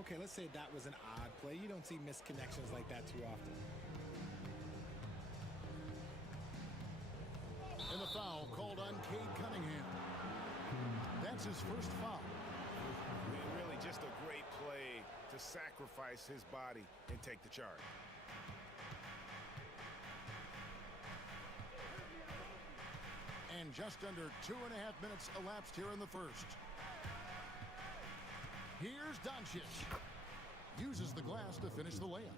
Okay, let's say that was an odd play. You don't see missed connections like that too often. And the foul called on Cade Cunningham. That's his first foul. And really just a great play to sacrifice his body and take the charge. And just under 2.5 minutes elapsed here in the first. Here's Doncic. Uses the glass to finish the layup.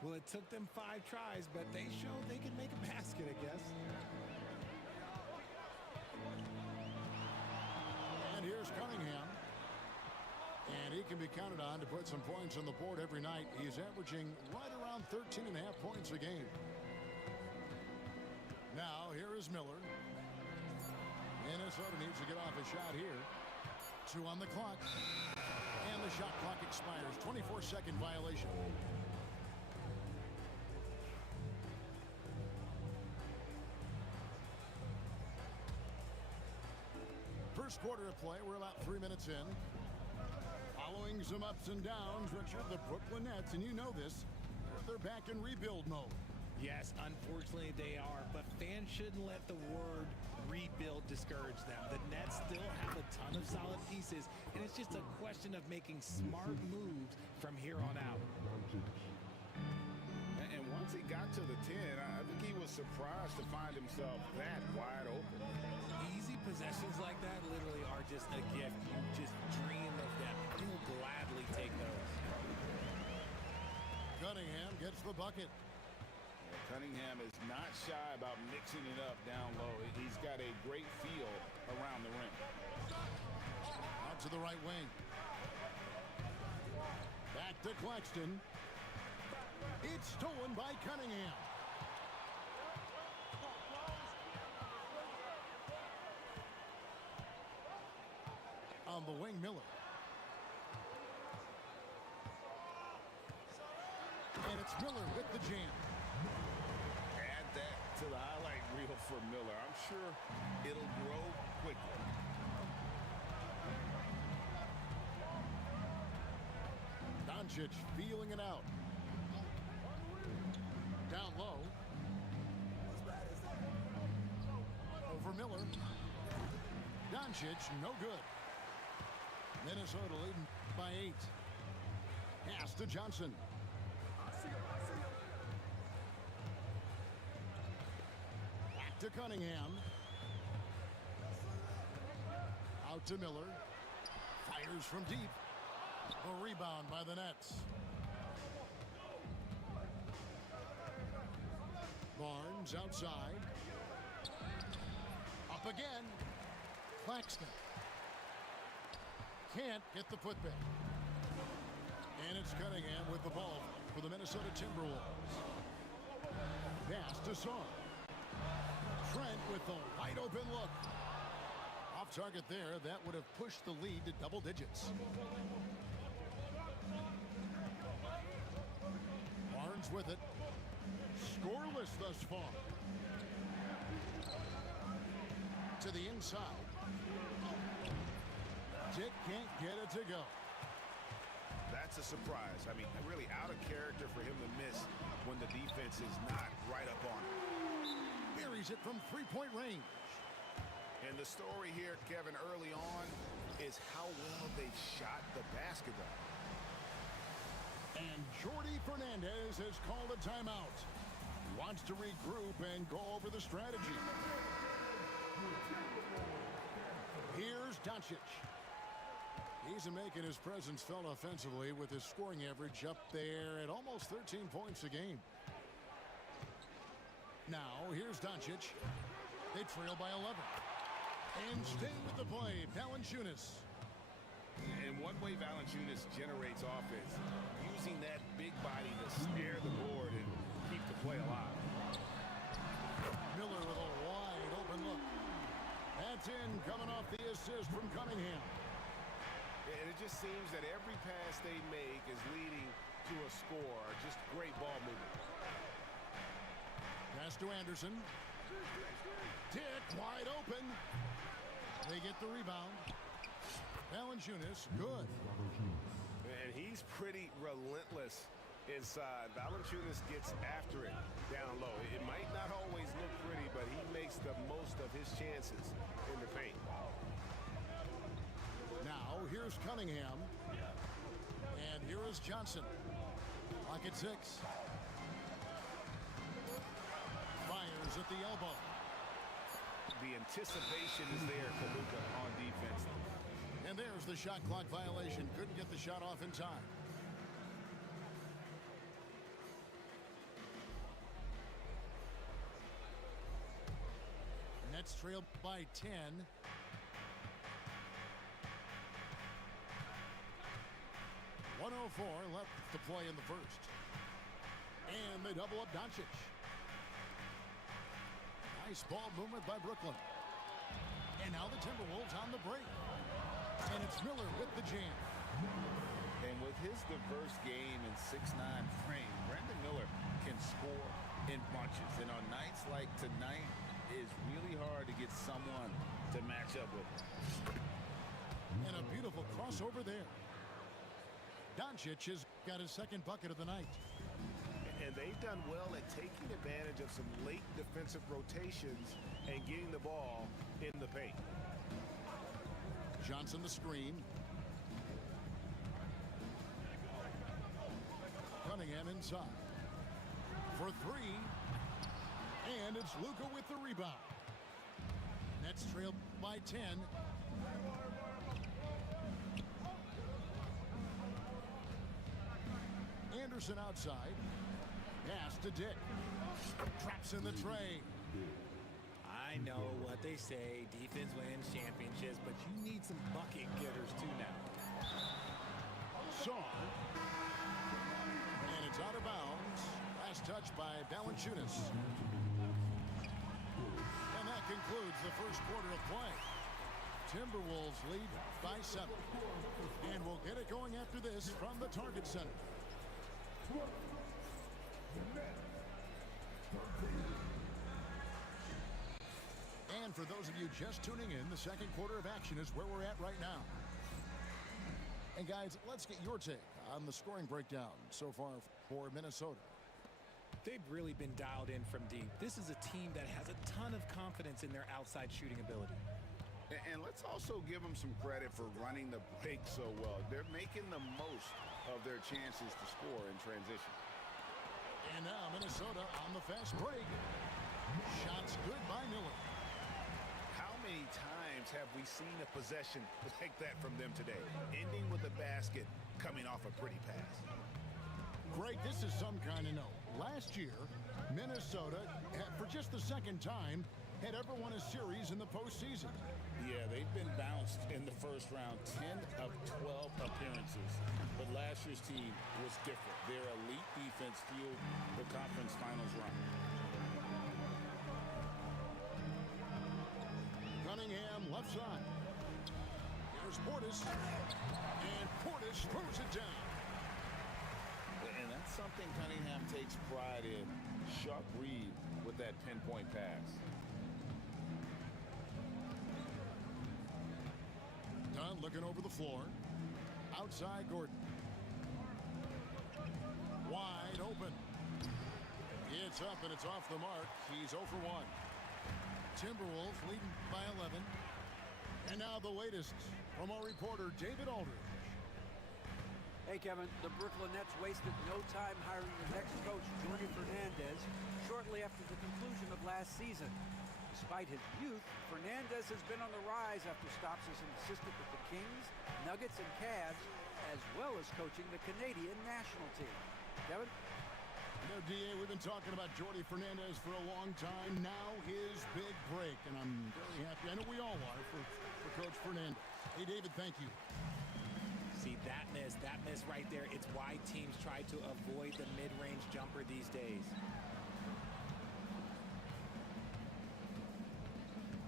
Well, it took them 5 tries, but they showed they can make a basket, I guess. And here's Cunningham. And he can be counted on to put some points on the board every night. He's averaging right around 13.5 points a game. Now, here is Miller. Minnesota needs to get off a shot here. 2 on the clock. And the shot clock expires. 24-second violation. First quarter of play. We're about 3 minutes in. Following some ups and downs, Richard, the Brooklyn Nets, and you know this, they're back in rebuild mode. Yes, unfortunately they are, but fans shouldn't let the word rebuild discourage them. The Nets still have a ton of solid pieces, and it's just a question of making smart moves from here on out. And once he got to the 10, I think he was surprised to find himself that wide open. Easy possessions like that literally are just a gift. You just dream of them. You will gladly take those. Cunningham gets the bucket. Cunningham is not shy about mixing it up down low. He's got a great feel around the rim. Out to the right wing. Back to Claxton. It's stolen by Cunningham. On the wing, Miller. And it's Miller with the jam. Add that to the highlight reel for Miller. I'm sure it'll grow quickly. Doncic feeling it out. Down low. Over Miller. Doncic, no good. Minnesota leading by 8. Pass to Johnson. Back to Cunningham. Out to Miller. Fires from deep. A rebound by the Nets. Barnes outside. Up again. Claxton. Can't get the putback. And it's Cunningham with the ball for the Minnesota Timberwolves. Pass to Song. Trent with the wide open look. Off target there. That would have pushed the lead to double digits. Barnes with it. Scoreless thus far. To the inside. Dick can't get it to go. That's a surprise. I mean, really out of character for him to miss when the defense is not right up on him. Buries it from three-point range. And the story here, Kevin, early on is how well they've shot the basketball. And Jordi Fernandez has called a timeout. Wants to regroup and go over the strategy. Here's Doncic. He's making his presence felt offensively with his scoring average up there at almost 13 points a game. Now, here's Doncic. They trail by 11. And stay with the play, Valanciunas. And one way Valanciunas generates offense, using that big body to snare the board and keep the play alive. Miller with a wide open look. That's in, coming off the assist from Cunningham. And it just seems that every pass they make is leading to a score. Just great ball movement. Pass to Anderson. Dick wide open. They get the rebound. Valanciunas, good. He's pretty relentless inside. Valanciunas gets after it down low. It might not always look pretty, but he makes the most of his chances in the paint. Now, here's Cunningham. And here is Johnson. Clock at 6. Fires at the elbow. The anticipation is there for Luka on defense. And there's the shot clock violation. Couldn't get the shot off in time. Nets trail by 10. .104 left to play in the first. And they double up Doncic. Nice ball movement by Brooklyn. And now the Timberwolves on the break. And it's Miller with the jam. And with his diverse game and 6'9" frame, Brandon Miller can score in bunches. And on nights like tonight, it's really hard to get someone to match up with him. And a beautiful crossover there. Doncic has got his second bucket of the night. And they've done well at taking advantage of some late defensive rotations and getting the ball in the paint. Johnson the screen. Cunningham inside. For 3. And it's Luka with the rebound. Nets trail by 10. Anderson outside. Pass to Dick. Traps in the tray. I know what they say, defense wins championships, but you need some bucket getters too now. Shaw. And it's out of bounds. Last touch by Valanciunas. And that concludes the first quarter of play. Timberwolves lead by 7. And we'll get it going after this from the Target Center. And for those of you just tuning in, the second quarter of action is where we're at right now. And guys, let's get your take on the scoring breakdown so far for Minnesota. They've really been dialed in from deep. This is a team that has a ton of confidence in their outside shooting ability. And let's also give them some credit for running the break so well. They're making the most of their chances to score in transition. And now Minnesota on the fast break. Shots good by Miller. How many times have we seen a possession like that from them today? Ending with a basket, coming off a pretty pass. Greg, this is some kind of note. Last year, Minnesota, for just the second time, had ever won a series in the postseason. Yeah, they've been bounced in the first round, 10 of 12 appearances. But last year's team was different. Their elite defense fueled the conference finals run. Cunningham left side. Here's Portis. And Portis throws it down. And that's something Cunningham takes pride in. Sharp read with that pinpoint pass. Dunn looking over the floor. Outside Gordon. Wide open. It's up and it's off the mark. He's 0 for 1. Timberwolves leading by 11. And now the latest from our reporter David Aldridge. Hey, Kevin, the Brooklyn Nets wasted no time hiring their next coach, Jordi Fernandez, shortly after the conclusion of last season. Despite his youth, Fernandez has been on the rise after stops as an assistant with the Kings, Nuggets, and Cavs, as well as coaching the Canadian national team. Kevin? You know, DA, we've been talking about Jordi Fernandez for a long time. Now his big break, and I'm very happy. I know we all are for Coach Fernandez. Hey, David, thank you. See, that miss right there, it's why teams try to avoid the mid-range jumper these days.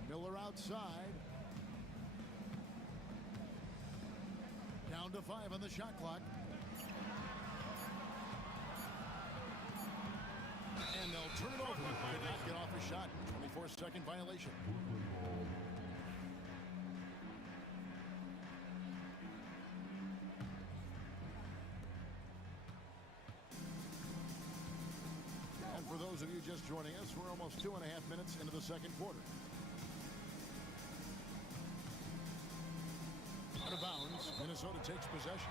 Miller outside. Down to 5 on the shot clock. And they'll turn it over. Could not get off a shot. 24-second violation. those of you just joining us, we're almost 2.5 minutes into the second quarter. Out of bounds, Minnesota takes possession.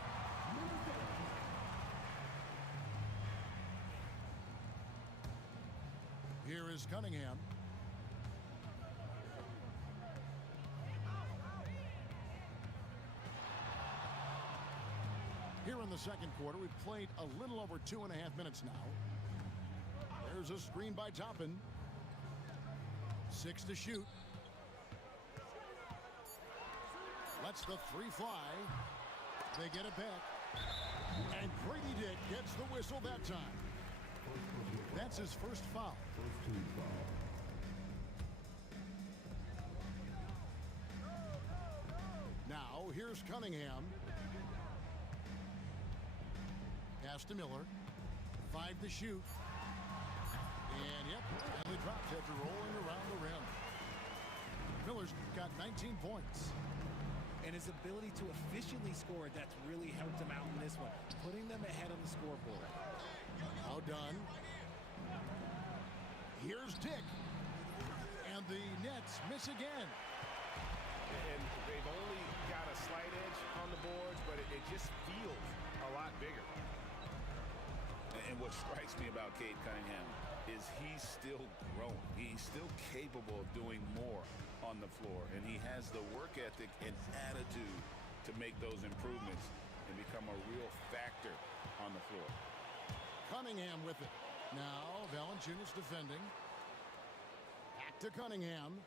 Here is Cunningham. Here in the second quarter, we've played a little over 2.5 minutes now. There's a screen by Toppin. 6 to shoot. Lets the three fly. They get it back. And Grady Dick gets the whistle that time. That's his first foul. Now, here's Cunningham. Pass to Miller. 5 to shoot. And yep, and they dropped after rolling around the rim. Miller's got 19 points. And his ability to efficiently score, that's really helped him out in this one, putting them ahead on the scoreboard. Now done. Here's Dick. And the Nets miss again. And they've only got a slight edge on the boards, but it just feels a lot bigger. And what strikes me about Cade Cunningham is he's still growing. He's still capable of doing more on the floor, and he has the work ethic and attitude to make those improvements and become a real factor on the floor. Cunningham with it. Now Valanciunas defending. Back to Cunningham.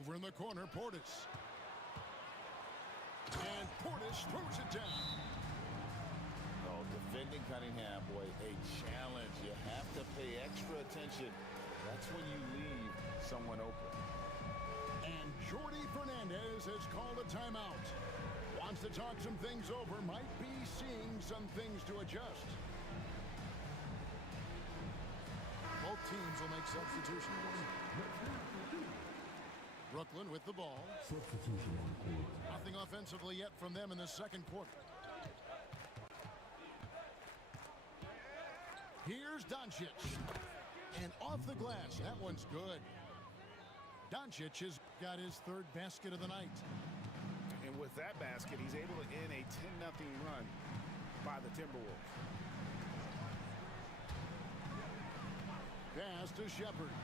Over in the corner, Portis. And Portis throws it down. Oh, defending Cunningham, boy, a challenge. You have to pay extra attention. That's when you leave someone open. And Jordi Fernandez has called a timeout. Wants to talk some things over. Might be seeing some things to adjust. Both teams will make substitutions. Brooklyn with the ball. Nothing offensively yet from them in the second quarter. Here's Doncic. And off the glass. That one's good. Doncic has got his third basket of the night. And with that basket, he's able to end a 10-0 run by the Timberwolves. Pass to Shepard.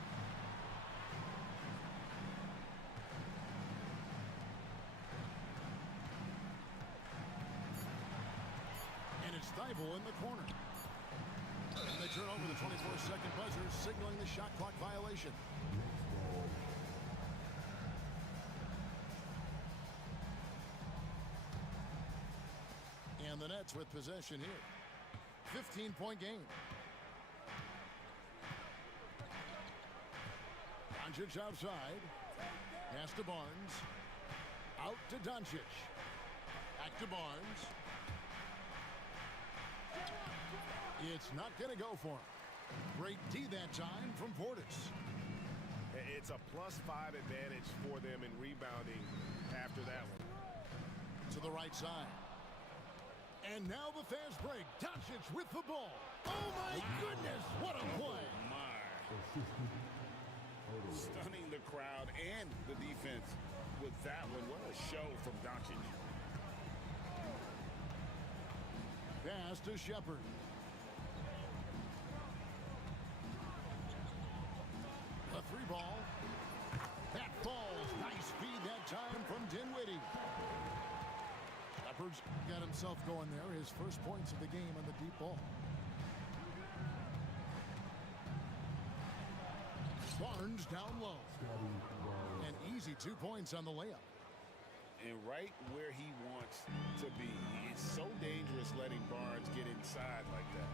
And it's Thibault in the corner. And they turn over the 24-second buzzer, signaling the shot clock violation. And the Nets with possession here. 15-point game. Doncic outside. Pass to Barnes. Out to Doncic. Back to Barnes. It's not going to go for him. Great D that time from Portis. It's a +5 advantage for them in rebounding after that one. To the right side. And now the fast break. Doncic with the ball. Oh, my goodness. What a play. My. Stunning the crowd and the defense with that one. What a show from Doncic. Pass to Shepard. A three ball. That falls. Nice feed that time from Dinwiddie. Shepard's got himself going there. His first points of the game on the deep ball. Barnes down low. An easy 2 points on the layup. And right where he wants to be. It's so dangerous letting Barnes get inside like that.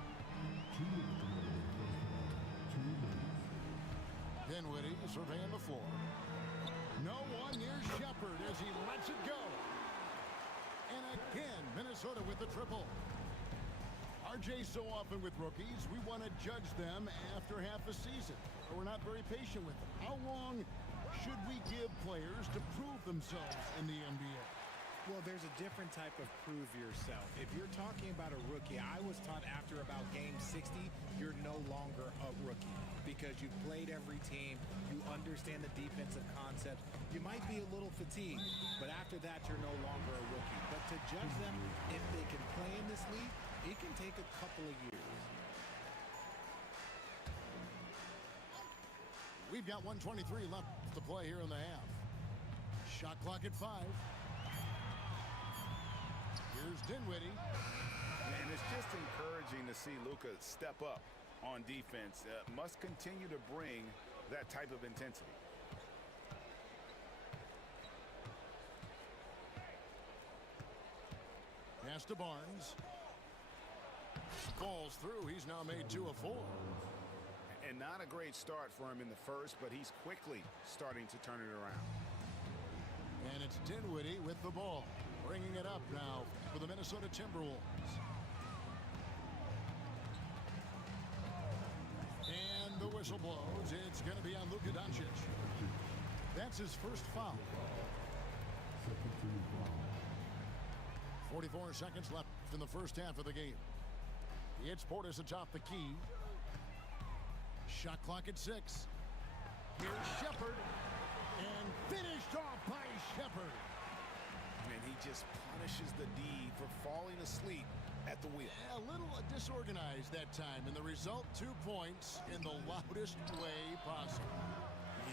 Dinwiddie surveying the floor. No one near Shepard as he lets it go. And again, Minnesota with the triple. RJ, so often with rookies, we want to judge them after half a season. But we're not very patient with them. How long should we give players to prove themselves in the NBA? Well, there's a different type of prove yourself. If you're talking about a rookie, I was taught after about game 60, you're no longer a rookie because you've played every team, you understand the defensive concept. You might be a little fatigued, but after that, you're no longer a rookie. But to judge them, if they can play in this league, it can take a couple of years. We've got 1:23 left to play here in the half. Shot clock at 5. Here's Dinwiddie. And it's just encouraging to see Luka step up on defense. Must continue to bring that type of intensity. Pass to Barnes. Falls through. He's now made 2 of 4. And not a great start for him in the first, but he's quickly starting to turn it around. And it's Dinwiddie with the ball. Bringing it up now for the Minnesota Timberwolves. And the whistle blows. It's going to be on Luka Doncic. That's his first foul. 44 seconds left in the first half of the game. It's Portis atop the key. Shot clock at 6. Here's Shepard. And finished off by Shepard. And he just punishes the D for falling asleep at the wheel. A little disorganized that time, and the result, 2 points in the loudest way possible.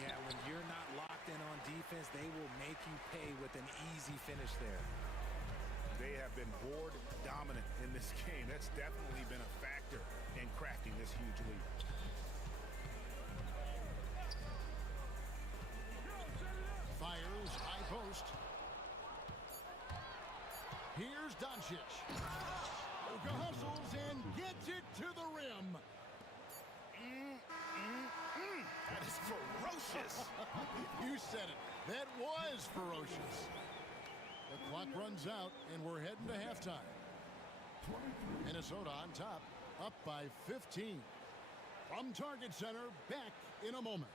Yeah, when you're not locked in on defense, they will make you pay with an easy finish there. They have been board dominant in this game. That's definitely been a factor in crafting this huge lead. Fires, high post. Here's Doncic. Luka hustles and gets it to the rim. That is ferocious. You said it. That was ferocious. The clock runs out, and we're heading to halftime. Minnesota on top, up by 15. From Target Center, back in a moment.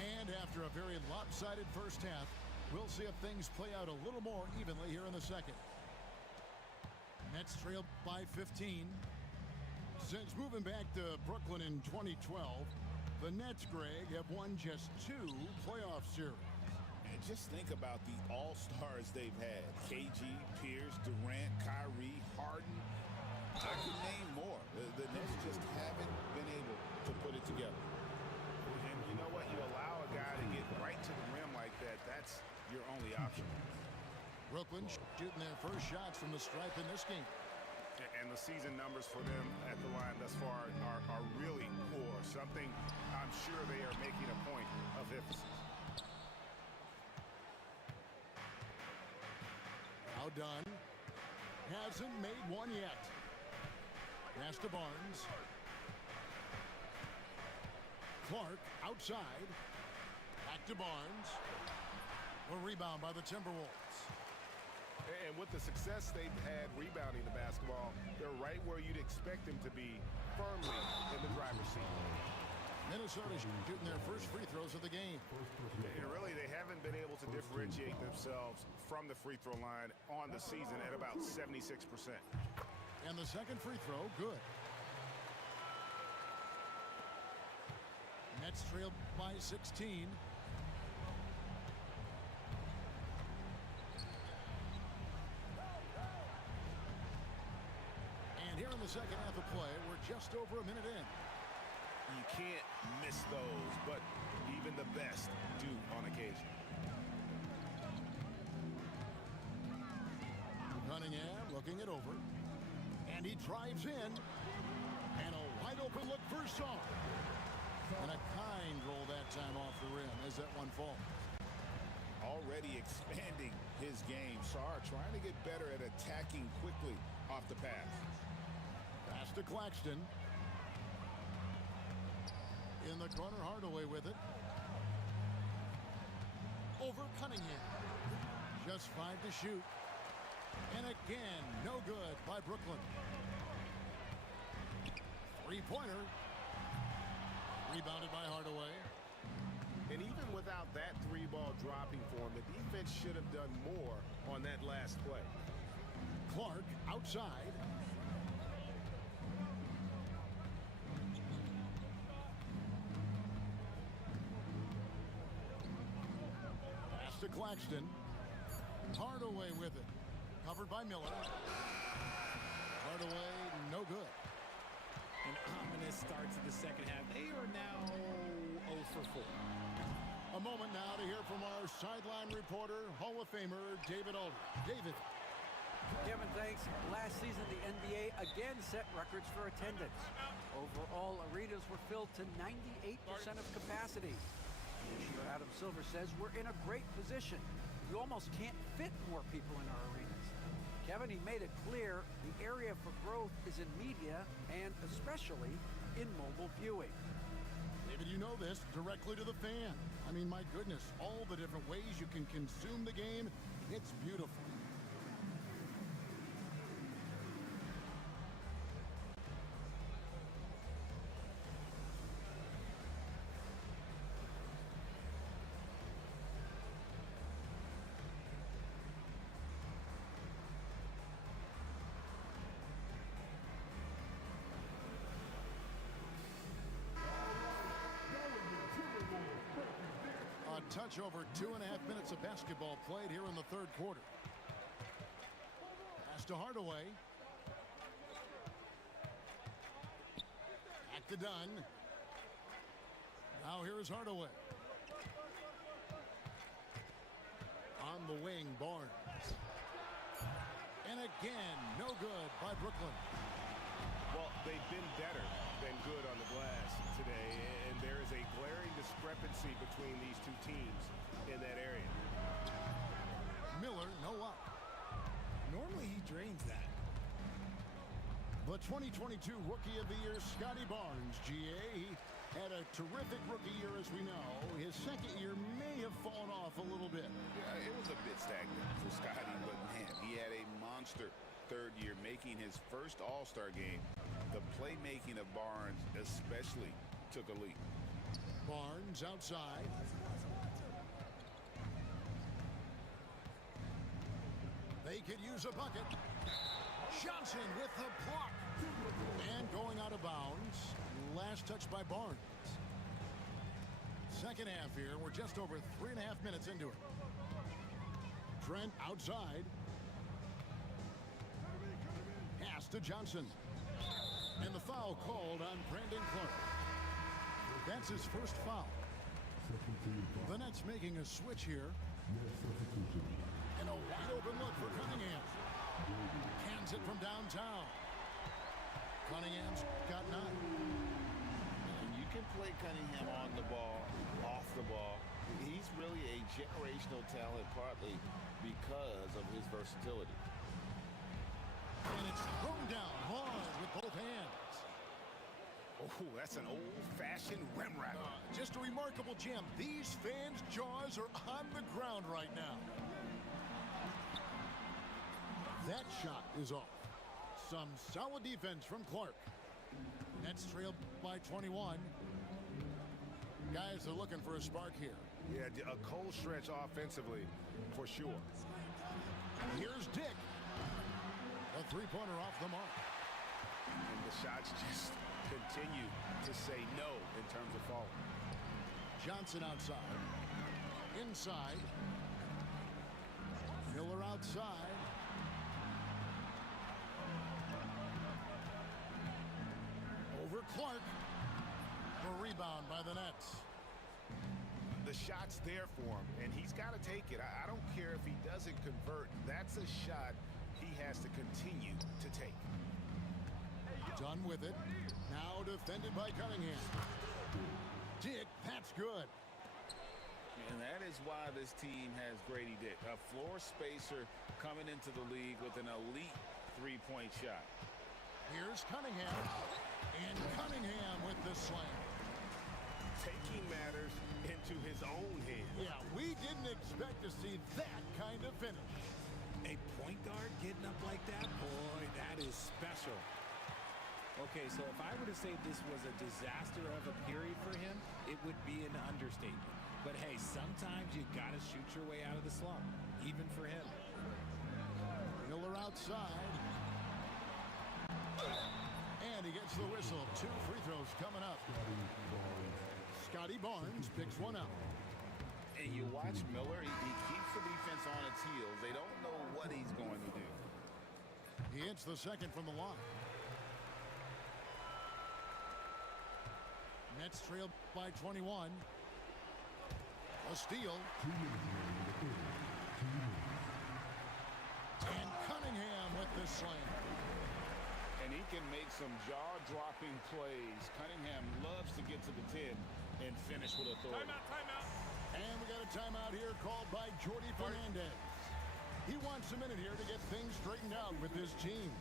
And after a very lopsided first half, we'll see if things play out a little more evenly here in the second. Nets trail by 15. Since moving back to Brooklyn in 2012, the Nets, Greg, have won just 2 playoff series. And just think about the all-stars they've had. KG, Pierce, Durant, Kyrie, Harden. I could name more. The Nets just haven't been able to put it together. And you know what? You allow a guy to get right to the rim like that, that's your only option. Brooklyn shooting their first shots from the stripe in this game. And the season numbers for them at the line thus far are really poor. Something I'm sure they are making a point of emphasis. Now done. Hasn't made one yet. Pass to Barnes. Clark outside. Back to Barnes. A rebound by the Timberwolves. And with the success they've had rebounding the basketball, they're right where you'd expect them to be, firmly in the driver's seat. Minnesota shooting their first free throws of the game. And really, they haven't been able to differentiate themselves from the free throw line on the season at about 76%. And the second free throw, good. Nets trail by 16. And here in the second half of play, we're just over a minute in. You can't miss those, but even the best do on occasion. Cunningham looking it over. And he drives in. And a wide open look for Sarr. And a kind roll that time off the rim as that one falls. Already expanding his game. Sarr trying to get better at attacking quickly off the pass. Pass to Claxton. In the corner, Hardaway with it. Over Cunningham. Just 5 to shoot. And again, no good by Brooklyn. Three-pointer. Rebounded by Hardaway. And even without that three ball dropping for him, the defense should have done more on that last play. Clark outside. Pass to Claxton. Hardaway with it. Covered by Miller. Hardaway, no good. An ominous start to the second half. They are now 0 for 4. A moment now to hear from our sideline reporter, Hall of Famer David Aldridge. David. Kevin, thanks. Last season, the NBA again set records for attendance. Overall, arenas were filled to 98% of capacity. This year, Adam Silver says we're in a great position. You almost can't fit more people in our arenas. Kevin, he made it clear the area for growth is in media and especially in mobile viewing. David, you know this, directly to the fan. I mean, my goodness, all the different ways you can consume the game, it's beautiful. A touch over 2.5 minutes of basketball played here in the third quarter. Pass to Hardaway. Back to Dunn. Now here is Hardaway. On the wing, Barnes. And again, no good by Brooklyn. Well, they've been better than good on the glass today, and there is a glaring discrepancy between these two teams in that area. Miller, no up. Normally he drains that. The 2022 Rookie of the Year, Scotty Barnes, GA. He had a terrific rookie year, as we know. His second year may have fallen off a little bit. Yeah, it was a bit stagnant for Scotty, but man, he had a monster third year, making his first All-Star game. The playmaking of Barnes especially took a leap. Barnes outside. They could use a bucket. Johnson with the block. And going out of bounds. Last touch by Barnes. Second half here. We're just over 3.5 minutes into it. Trent outside. Pass to Johnson. And the foul called on Brandon Clark. That's his first foul. The Nets making a switch here. And a wide open look for Cunningham. Hands it from downtown. Cunningham's got 9. And you can play Cunningham on the ball, off the ball. He's really a generational talent, partly because of his versatility. And it's thrown down hard with both hands. Oh, that's an old-fashioned rim wrap. Just a remarkable jam. These fans' jaws are on the ground right now. That shot is off. Some solid defense from Clark. Nets trailed by 21. Guys are looking for a spark here. Yeah, a cold stretch offensively, for sure. Here's Dick. A three-pointer off the mark. And the shots just continue to say no in terms of falling. Johnson outside. Inside. Miller outside. Over Clark. The rebound by the Nets. The shot's there for him, and he's got to take it. I don't care if he doesn't convert. That's a shot he has to continue to take. Done with it. Now defended by Cunningham. Dick, that's good. And that is why this team has Grady Dick, a floor spacer coming into the league with an elite three-point shot. Here's Cunningham. And Cunningham with the slam. Taking matters into his own hands. Yeah, we didn't expect to see that kind of finish. A point guard getting up like that, boy, that is special. Okay, so if I were to say this was a disaster of a period for him, it would be an understatement. But hey, sometimes you got to shoot your way out of the slump, even for him. Miller outside. And he gets the whistle. 2 free throws coming up. Scotty Barnes picks one out. And you watch Miller, he keeps the defense on its heels. They don't know what he's going to do. He hits the second from the line. Nets trail by 21. A steal. And Cunningham with the slam. And he can make some jaw-dropping plays. Cunningham loves to get to the 10 and finish with authority. Timeout. And we got a timeout here called by Jordi Fernandez. He wants a minute here to get things straightened out with his team.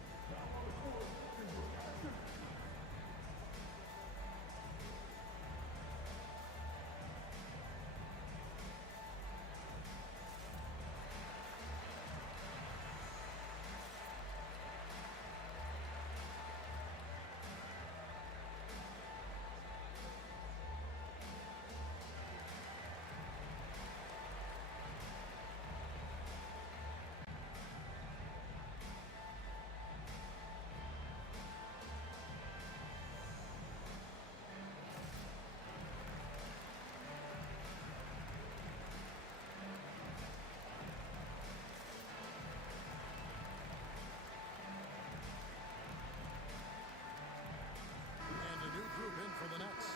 For the Nets.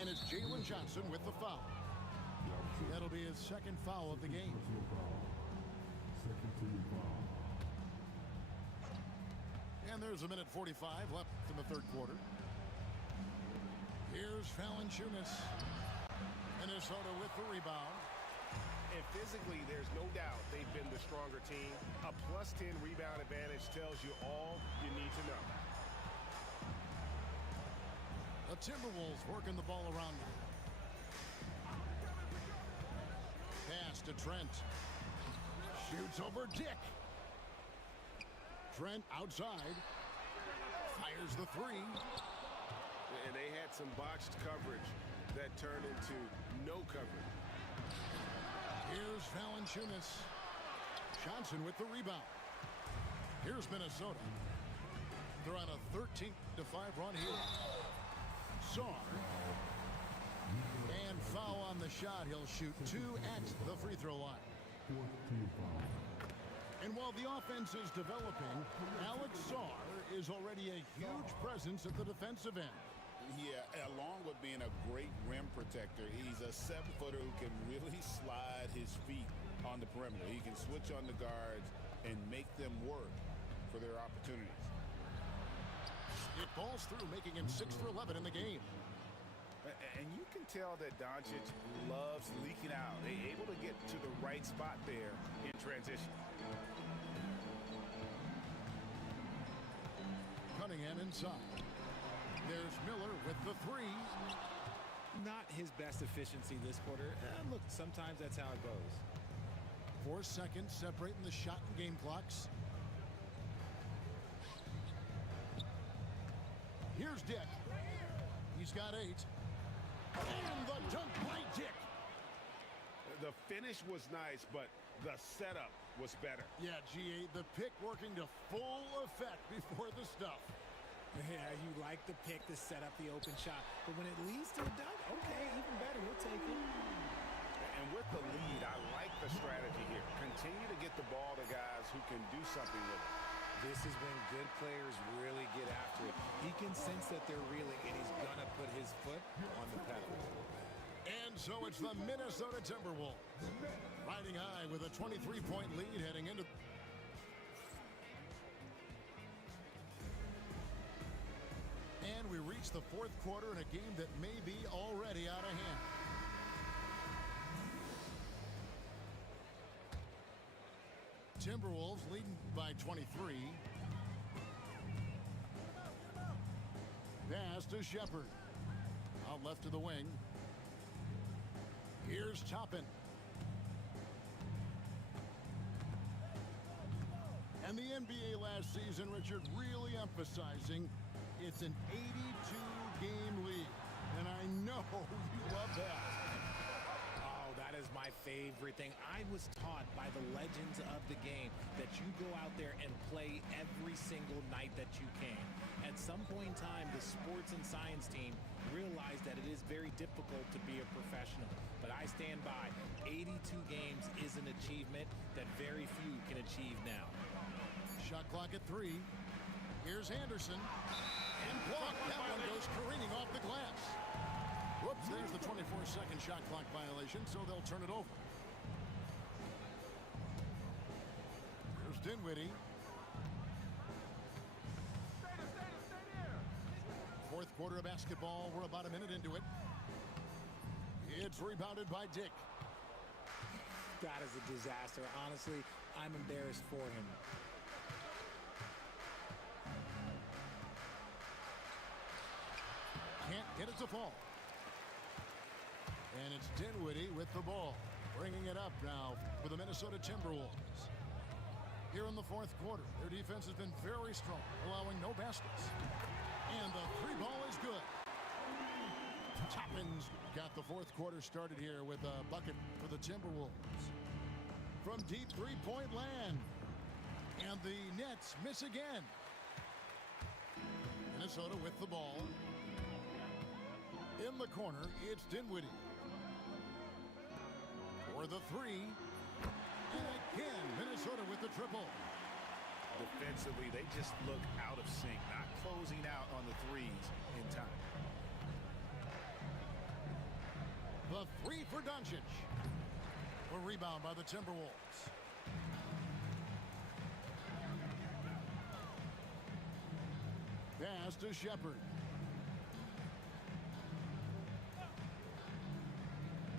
And it's Jalen Johnson with the foul. That'll be his second foul of the game. And there's a minute 45 left in the third quarter. Here's Valanciunas. Minnesota with the rebound. And physically, there's no doubt they've been the stronger team. A +10 rebound advantage tells you all you need to know. The Timberwolves working the ball around them. Pass to Trent. Shoots over Dick. Trent outside. Fires the 3. And they had some botched coverage that turned into no coverage. Here's Valanciunas. Johnson with the rebound. Here's Minnesota. They're on a 13-5 run here. Sarr. And foul on the shot. He'll shoot 2 at the free throw line. And while the offense is developing, Alex Sarr is already a huge presence at the defensive end. Yeah, along with being a great rim protector, he's a 7-footer who can really slide his feet on the perimeter. He can switch on the guards and make them work for their opportunities. It falls through, making him 6 for 11 in the game. And you can tell that Doncic loves leaking out. They're able to get to the right spot there in transition. Cunningham inside. There's Miller with the 3. Not his best efficiency this quarter. Look, sometimes that's how it goes. 4 seconds separating the shot and game clocks. Here's Dick. He's got 8. And the dunk by Dick. The finish was nice, but the setup was better. Yeah, GA, the pick working to full effect before the stuff. Yeah, you like the pick to set up the open shot. But when it leads to a dunk, okay, even better. We'll take it. And with the lead, I like the strategy here. Continue to get the ball to guys who can do something with it. This is when good players really get after it. He can sense that they're reeling, and he's going to put his foot on the pedal. And so it's the Minnesota Timberwolves riding high with a 23-point lead heading into... And we reach the fourth quarter in a game that may be already out of hand. Timberwolves leading by 23. Pass to Shepard. Out left to the wing. Here's Toppin. And the NBA last season, Richard, really emphasizing it's an 82-game league. And I know you love that. Oh, that is my favorite thing. I was taught by the legends of the game that you go out there and play every single night that you can. At some point in time, the sports and science team realized that it is very difficult to be a professional. But I stand by, 82 games is an achievement that very few can achieve now. Shot clock at 3. Here's Anderson. And blocked. That one goes careening off the glass. Whoops, there's the 24-second shot clock violation, so they'll turn it over. Here's Dinwiddie. Fourth quarter of basketball. We're about a minute into it. It's rebounded by Dick. That is a disaster. Honestly, I'm embarrassed for him. Can't get it to fall. And it's Dinwiddie with the ball. Bringing it up now for the Minnesota Timberwolves. Here in the fourth quarter, their defense has been very strong, allowing no baskets. And the three ball is good. Toppins got the fourth quarter started here with a bucket for the Timberwolves. From deep three-point land. And the Nets miss again. Minnesota with the ball. In the corner, it's Dinwiddie. For the three. And again, Minnesota with the triple. Defensively, they just look out of sync, not closing out on the threes in time. The three for Doncic. A rebound by the Timberwolves. Pass to Shepard.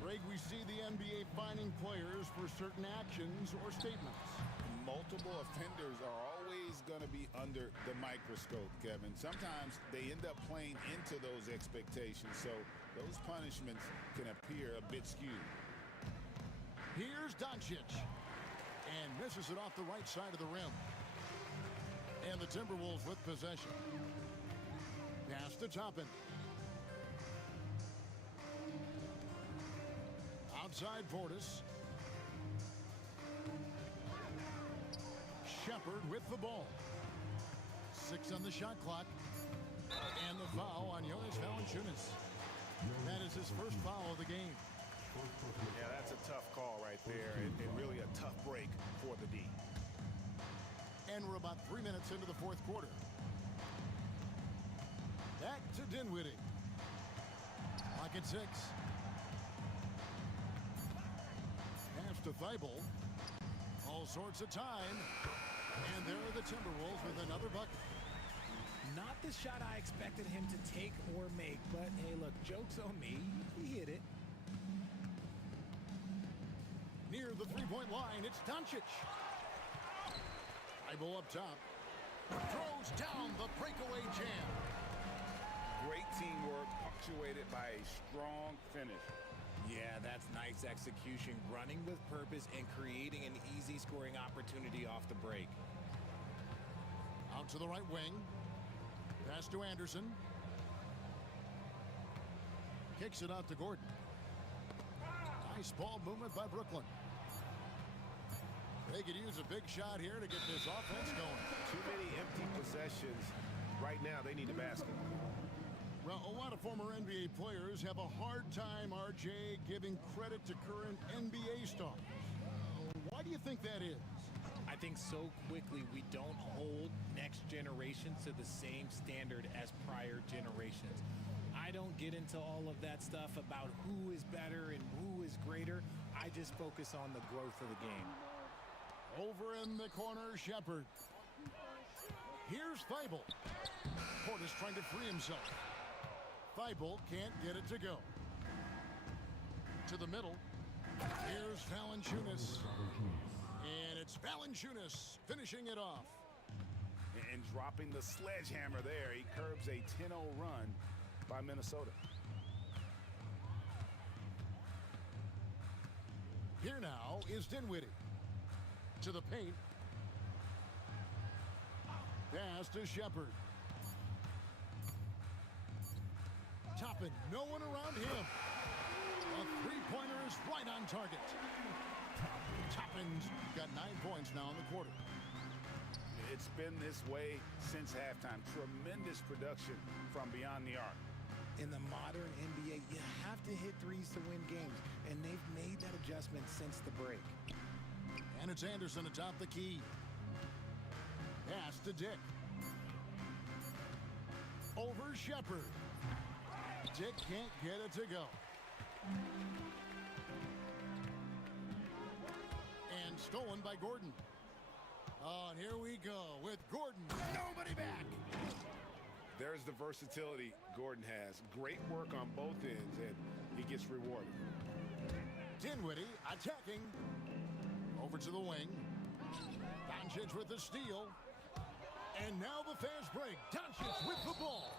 Greg, we see the NBA fining players for certain actions or statements. Multiple offenders are always going to be under the microscope, Kevin. Sometimes they end up playing into those expectations, so those punishments can appear a bit skewed. Here's Doncic. And misses it off the right side of the rim. And the Timberwolves with possession. Pass to Toppin. Outside Portis. Shepard with the ball. 6 on the shot clock. And the foul on Jonas Valanciunas. That is his first foul of the game. Yeah, that's a tough call right there, and really a tough break for the D. And we're about 3 minutes into the fourth quarter. Back to Dinwiddie. Clock at 6. Pass to Thibault. All sorts of time. And there are the Timberwolves with another bucket. Not the shot I expected him to take or make, but hey, look, joke's on me. He hit it. Near the three-point line, it's Doncic. Thibault up top. Throws down the breakaway jam. Great teamwork punctuated by a strong finish. Yeah, that's nice execution, running with purpose and creating an easy scoring opportunity off the break. Out to the right wing. Pass to Anderson. Kicks it out to Gordon. Nice ball movement by Brooklyn. They could use a big shot here to get this offense going. Too many empty possessions. Right now, they need a basket. Well, a lot of former NBA players have a hard time, RJ, giving credit to current NBA stars. Why do you think that is? I think so quickly we don't hold next generation to the same standard as prior generations. I don't get into all of that stuff about who is better and who is greater. I just focus on the growth of the game. Over in the corner, Shepard. Here's Thibault. Portis trying to free himself. Thibault can't get it to go. To the middle. Here's Valanciunas. And it's Valanciunas finishing it off. And dropping the sledgehammer there, he curbs a 10-0 run by Minnesota. Here now is Dinwiddie. To the paint. Pass to Shepard. Toppin, no one around him. A three-pointer is right on target. Toppin's got 9 points now in the quarter. It's been this way since halftime. Tremendous production from beyond the arc. In the modern NBA, you have to hit threes to win games, and they've made that adjustment since the break. And it's Anderson atop the key. Pass to Dick. Over Shepard. Dick can't get it to go. And stolen by Gordon. Oh, and here we go with Gordon. Nobody back. There's the versatility Gordon has. Great work on both ends, and he gets rewarded. Dinwiddie attacking. Over to the wing. Doncic with the steal. And now the fast break. Doncic with the ball.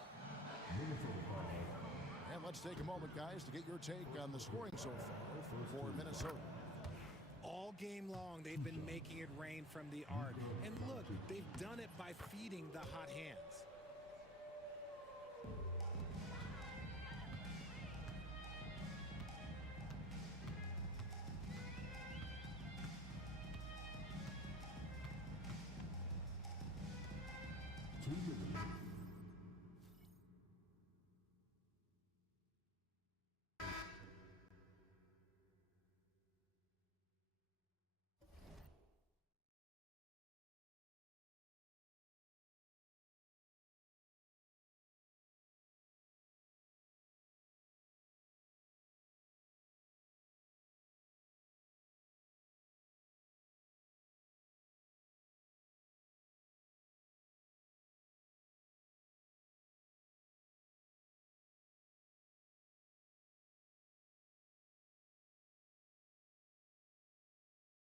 And let's take a moment, guys, to get your take on the scoring so far for Minnesota. All game long, they've been making it rain from the arc. And look, they've done it by feeding the hot hands.